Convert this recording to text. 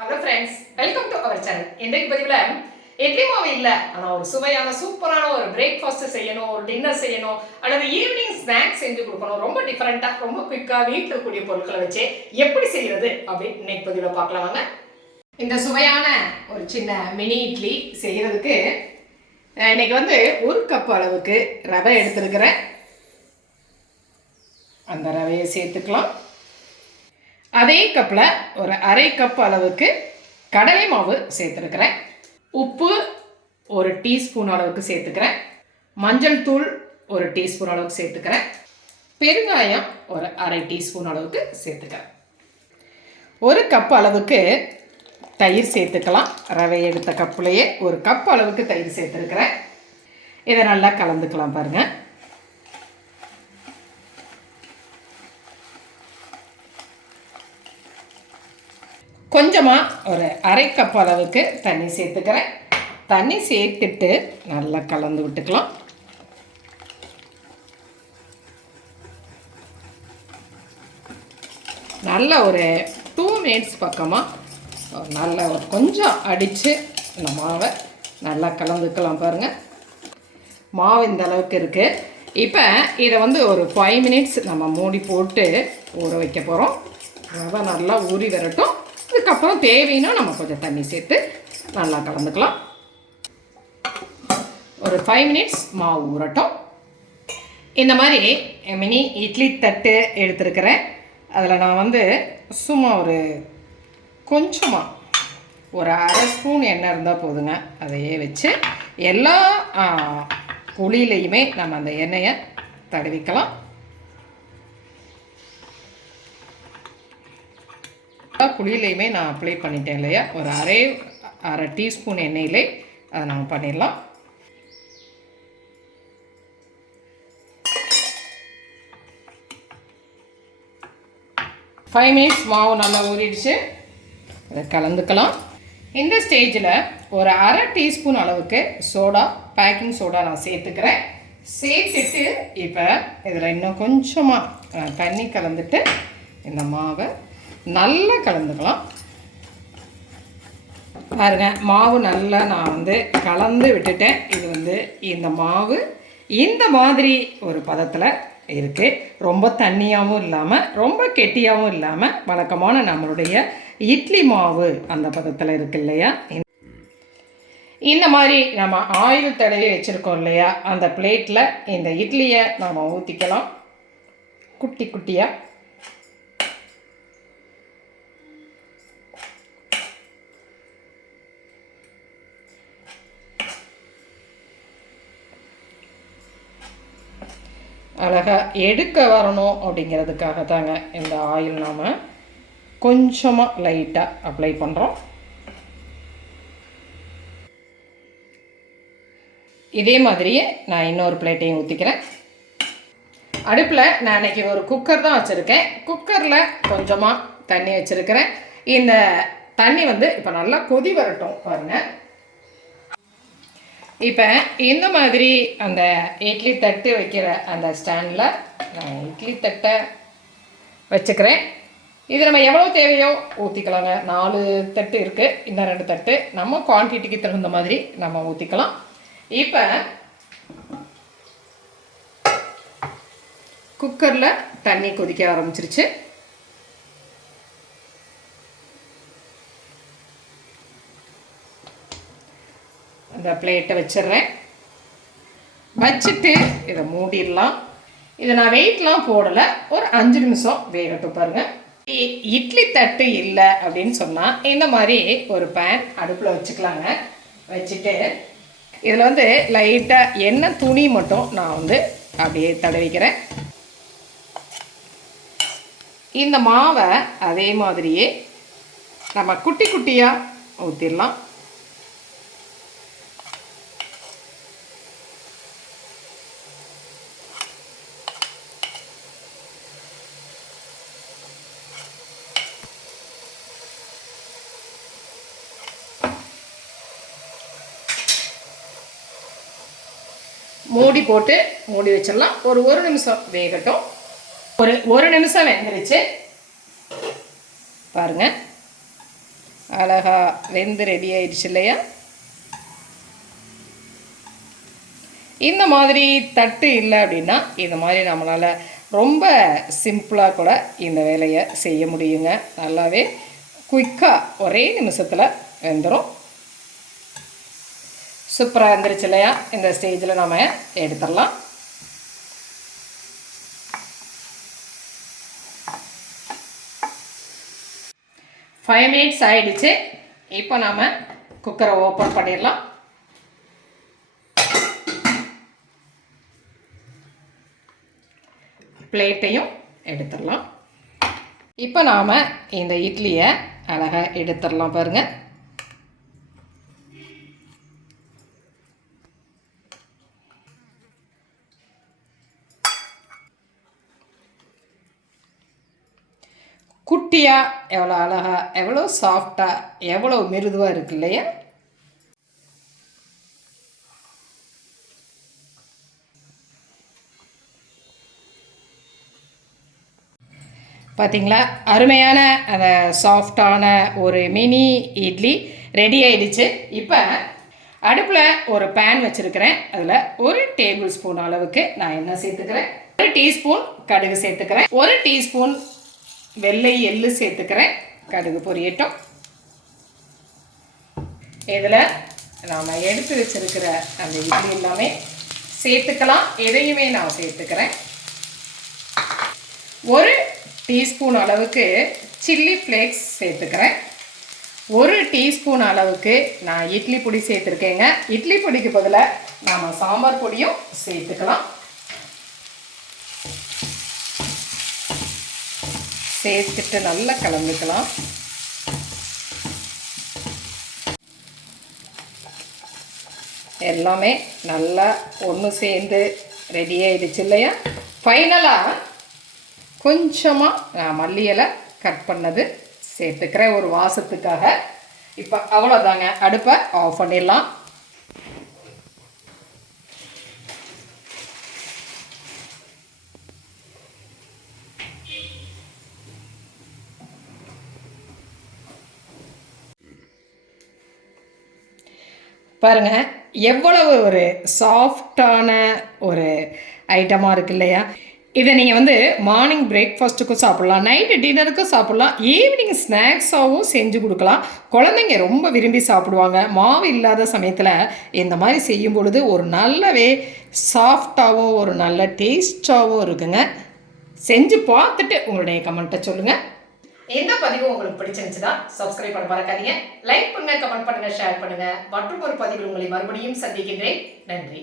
Hello friends, welcome to our channel. இன்றைக்கு பதிவில் இட்லி மாவு இல்லை, ஆனால் ஒரு சுவையான சூப்பரான ஒரு பிரேக்ஃபாஸ்ட் செய்யணும், ஒரு டின்னர் செய்யணும், அல்லது ஈவினிங் ஸ்நாக்ஸ் செஞ்சு கொடுக்கணும். ரொம்ப டிஃப்ரெண்ட்டாக, ரொம்ப குயிக்காக வீட்டில் இருக்கக்கூடிய பொருட்களை வச்சு எப்படி செய்யறது அப்படின்னு இன்னைக்கு பதிவில் பார்க்கலாம் வாங்க. இந்த சுவையான ஒரு சின்ன மினி இட்லி செய்கிறதுக்கு இன்னைக்கு ஒரு கப் அளவுக்கு ரவை எடுத்துருக்கிறேன். அந்த ரவையை சேர்த்துக்கலாம். அதே கப்பில் ஒரு அரை கப் அளவுக்கு கடலை மாவு சேர்த்துருக்கிறேன். உப்பு ஒரு டீஸ்பூன் அளவுக்கு சேர்த்துக்கிறேன். மஞ்சள் தூள் ஒரு டீஸ்பூன் அளவுக்கு சேர்த்துக்கிறேன். பெருங்காயம் ஒரு அரை டீஸ்பூன் அளவுக்கு சேர்த்துக்கிறேன். ஒரு கப் அளவுக்கு தயிர் சேர்த்துக்கலாம். ரவை எடுத்த கப்புலேயே ஒரு கப் அளவுக்கு தயிர் சேர்த்துருக்கிறேன். இதை நல்லா கலந்துக்கலாம் பாருங்கள். கொஞ்சமாக ஒரு அரை கப் அளவுக்கு தண்ணி சேர்த்துக்கிறேன். தண்ணி சேர்த்துட்டு நல்லா கலந்து விட்டுக்கலாம். நல்ல ஒரு 2 மினிட்ஸ் பக்கமாக நல்லா கொஞ்சம் அடித்து இந்த மாவை நல்லா கலந்துக்கலாம் பாருங்கள். மாவு இந்த அளவுக்கு இருக்குது. இப்போ இதை ஒரு 5 மினிட்ஸ் நம்ம மூடி போட்டு ஊற வைக்க போகிறோம். ரவை நல்லா ஊறி வரட்டும். அதுக்கப்புறம் தேவைன்னா நம்ம கொஞ்சம் தண்ணி சேர்த்து நல்லா கலந்துக்கலாம். ஒரு 5 மினிட்ஸ் மாவு ஊறட்டும். இந்த மாதிரி மினி இட்லி தட்டு எடுத்துருக்கிறேன். அதில் நான் சும்மா கொஞ்சமாக ஒரு அரை ஸ்பூன் எண்ணெய் இருந்தால் போதுங்க. அதையே வச்சு எல்லா குழியிலையுமே நம்ம அந்த எண்ணெயை தடவிக்கலாம். குழியிலையுமே நான் அப்ளை பண்ணிட்டேன் இல்லையா, ஒரு அரை டீஸ்பூன் எண்ணெயிலே அதை நம்ம பண்ணிடலாம். ஃபைவ் மினிட்ஸ் மாவு நல்லா ஊறிடுச்சு. அதை கலந்துக்கலாம். இந்த ஸ்டேஜில் ஒரு அரை டீஸ்பூன் அளவுக்கு சோடா, பேக்கிங் சோடா நான் சேர்த்துக்கிறேன். சேர்த்துட்டு இப்போ இதில் இன்னும் கொஞ்சமாக தண்ணி கலந்துட்டு இந்த மாவை நல்லா கலந்துக்கலாம் பாருங்க. மாவு நல்லா நான் கலந்து விட்டுட்டேன். இது இந்த மாவு இந்த மாதிரி ஒரு பதத்தில் இருக்குது. ரொம்ப தண்ணியாகவும் இல்லாமல் ரொம்ப கெட்டியாகவும் இல்லாமல் வழக்கமான நம்மளுடைய இட்லி மாவு அந்த பதத்தில் இருக்குது இல்லையா. இந்த மாதிரி நம்ம ஆயில் தடவி வச்சுருக்கோம் இல்லையா, அந்த பிளேட்டில் இந்த இட்லியை நாம் ஊற்றிக்கலாம் குட்டி குட்டியாக. அழகாக எடுக்க வரணும் அப்படிங்கிறதுக்காக தாங்க இந்த ஆயில் நாம் கொஞ்சமாக லைட்டாக அப்ளை பண்ணுறோம். இதே மாதிரியே நான் இன்னொரு பிளேட்டையும் ஊற்றிக்கிறேன். அடுப்பில் நான் இன்றைக்கி ஒரு குக்கர் தான் வச்சுருக்கேன். குக்கரில் கொஞ்சமாக தண்ணி வச்சுருக்கிறேன். இந்த தண்ணி இப்போ நல்லா கொதி வரட்டும் பாருங்கள். இப்போ இந்த மாதிரி அந்த இட்லி தட்டு வைக்கிற அந்த ஸ்டாண்டில் நான் இட்லி தட்டை வச்சுக்கிறேன். இது நம்ம எவ்வளோ தேவையோ ஊற்றிக்கலாங்க. 4 தட்டு இருக்குது, இன்னும் 2 தட்டு நம்ம குவான்டிட்டிக்கு தகுந்த மாதிரி நம்ம ஊற்றிக்கலாம். இப்போ குக்கரில் தண்ணி கொதிக்க ஆரம்பிச்சிருச்சு. அந்த பிளேட்டை வச்சிடுறேன். வச்சுட்டு இதை மூடிடலாம். இதை நான் வெயிட்லாம் போடலை, ஒரு 5 நிமிஷம் வேகட்டும் பாருங்கள். இட்லி தட்டு இல்லை அப்படின்னு சொன்னால் இந்த மாதிரி ஒரு பேன் அடுப்பில் வச்சுக்கலாங்க. வச்சுட்டு இதில் லைட்டாக எண்ணெய் துணி மட்டும் நான் அப்படியே தடவிக்கிறேன். இந்த மாவை அதே மாதிரியே நம்ம குட்டி குட்டியாக ஊற்றிடலாம். மூடி போட்டு மூடி வச்சிடலாம். ஒரு நிமிஷம் வேகட்டும். ஒரு நிமிஷம் வெந்துருச்சு பாருங்கள். அழகாக வெந்து ரெடி ஆயிடுச்சு இல்லையா? இந்த மாதிரி தட்டு இல்லை அப்படின்னா இது மாதிரி நம்மளால் ரொம்ப சிம்பிளாக கூட இந்த வேலையை செய்ய முடியுங்க. நல்லாவே குயிக்காக ஒரே நிமிஷத்தில் வெந்துடும். சூப்பராக இருந்துருச்சு இல்லையா? இந்த ஸ்டேஜில் நம்ம எடுத்துடலாம். ஃபைவ் மினிட்ஸ் ஆகிடுச்சு. இப்போ நாம் குக்கரை ஓப்பன் பண்ணிடலாம். பிளேட்டையும் எடுத்துடலாம். இப்போ நாம் இந்த இட்லியை அழகாக எடுத்துடலாம் பாருங்கள். குட்டியாக எவ்வளோ அழகாக, எவ்வளோ சாஃப்டாக, எவ்வளோ மிருதுவாக இருக்கு இல்லையா? பார்த்திங்களா? அருமையான அந்த சாஃப்டான ஒரு மினி இட்லி ரெடி ஆயிடுச்சு. இப்போ அடுப்பில் ஒரு பேன் வச்சுருக்கிறேன். அதில் 1 டேபிள் ஸ்பூன் அளவுக்கு நான் என்ன சேர்த்துக்கிறேன், 1 டீஸ்பூன் கடுகு சேர்த்துக்கிறேன், 1 டீஸ்பூன் வெள்ளை எள்ளு சேர்த்துக்கிறேன். கடுகு பொரியட்டும். இதில் நாம் எடுத்து வச்சுருக்கிற அந்த இட்லி எல்லாமே சேர்த்துக்கலாம். எதையுமே நான் சேர்த்துக்கிறேன். 1 டீஸ்பூன் அளவுக்கு சில்லி ஃப்ளேக்ஸ் சேர்த்துக்கிறேன். 1 டீஸ்பூன் அளவுக்கு நான் இட்லி பொடி சேர்த்துருக்கேங்க. இட்லி பொடிக்கு பதிலாக நாம் சாம்பார் பொடியும் சேர்த்துக்கலாம். சேர்த்துட்டு நல்லா கலந்துக்கலாம். எல்லாமே நல்லா ஒன்று சேர்ந்து ரெடி ஆகிடுச்சு இல்லையா? ஃபைனலாக கொஞ்சமாக நான் மல்லி இலை கட் பண்ணது சேர்த்துக்கிறேன் ஒரு வாசத்துக்காக. இப்போ அவ்வளோதாங்க. அடுப்பை ஆஃப் பண்ணிடலாம். பாருங்கள் எவ்வளவு ஒரு சாஃப்டான ஒரு ஐட்டமாக இருக்குது இல்லையா? இதை நீங்கள் மார்னிங் பிரேக்ஃபாஸ்ட்டுக்கும் சாப்பிட்லாம், நைட்டு டின்னருக்கும் சாப்பிட்லாம், ஈவினிங் ஸ்நாக்ஸாகவும் செஞ்சு கொடுக்கலாம். குழந்தைங்க ரொம்ப விரும்பி சாப்பிடுவாங்க. மாவு இல்லாத சமயத்தில் இந்த மாதிரி செய்யும் பொழுது ஒரு நல்லவே சாஃப்டாகவும் ஒரு நல்ல டேஸ்டாகவும் இருக்குங்க. செஞ்சு பார்த்துட்டு உங்களுடைய கமெண்ட்டை சொல்லுங்கள். எந்த பதிவு உங்களுக்கு பிடிச்சிருந்துச்சுன்னா சப்ஸ்கிரைப் பண்ண மறக்காதீங்க. லைக் பண்ணுங்க, கமெண்ட் பண்ணுங்க, ஷேர் பண்ணுங்க. மற்றும் ஒரு பதிவில் உங்களை மறுபடியும் சந்திக்கின்றேன். நன்றி.